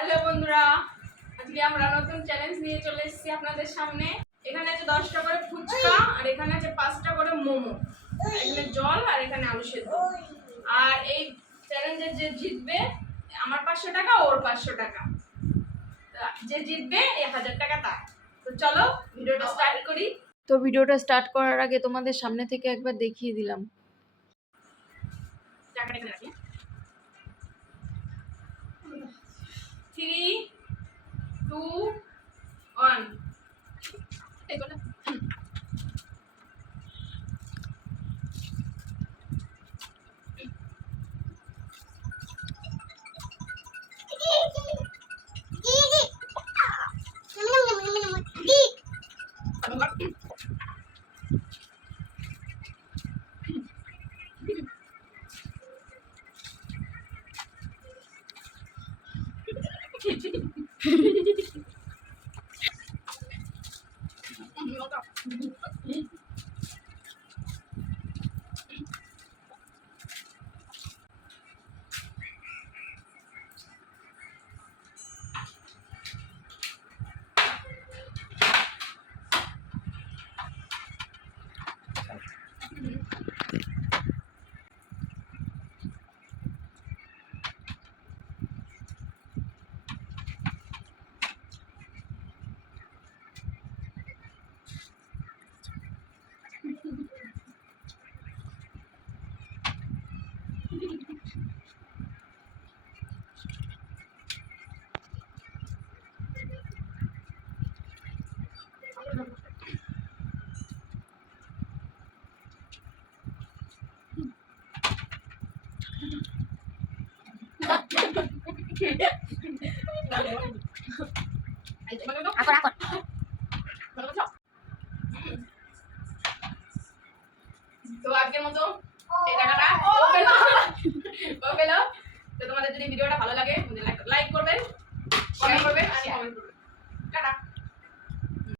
Hello বন্ধুরা, আজকে আমরা নতুন চ্যালেঞ্জ নিয়ে চলে এসেছি আপনাদের সামনে। এখানে আছে 10টা করে ফুচকা, আর এখানে আছে 5টা করে মোমো, এখানে জল, আর এখানে আলু সেদ্ধ। আর এই চ্যালেঞ্জে যে জিতবে, আমার 500 টাকা, ওর 500 টাকা। যে জিতবে 1000 টাকা তার। তো চলো ভিডিওটা স্টার্ট করি। তো ভিডিওটা স্টার্ট করার আগে তোমাদের সামনে থেকে একবার দেখিয়ে দিলাম। টাকাটা এখানে রাখি। 3, 2, 1 এই বলে তো আজকের মতো এই টাকাটা ও পেলো। তো তোমাদের যদি ভিডিওটা ভালো লাগে লাইক করবেন, কমেন্ট করবেন আর কমেন্ট করবেন।